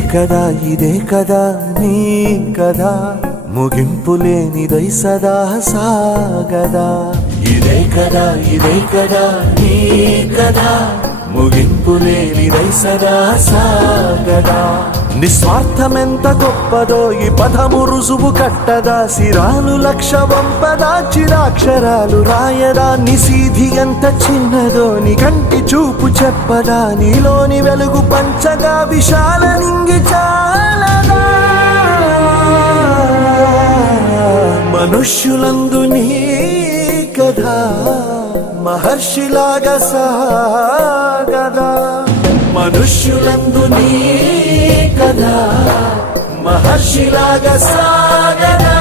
ఇదే కదా నీ కదా, ముగింపు లేనిదై సదా సాగదా. ఇదే కదా నీ కదా, ముగింపు లేనిదై సదా సాగదా. నిస్వార్థమెంత గొప్పదో ఈ పదము రుజువు కట్టదా. సిరాలు లక్ష వంపదా, చిరాక్షరాలు రాయదా. నిశీధి ఎంత చిన్నదో నీ కంటి చూపు చెప్పదా. నీలోని వెలుగు పంచగా విశాల నింగి చాలదా. మనుష్యులందు నీ కథ మహర్షిలాగా సాగదా. మనుష్యులందు నీ కథ మహర్షిలాగా సాగదా.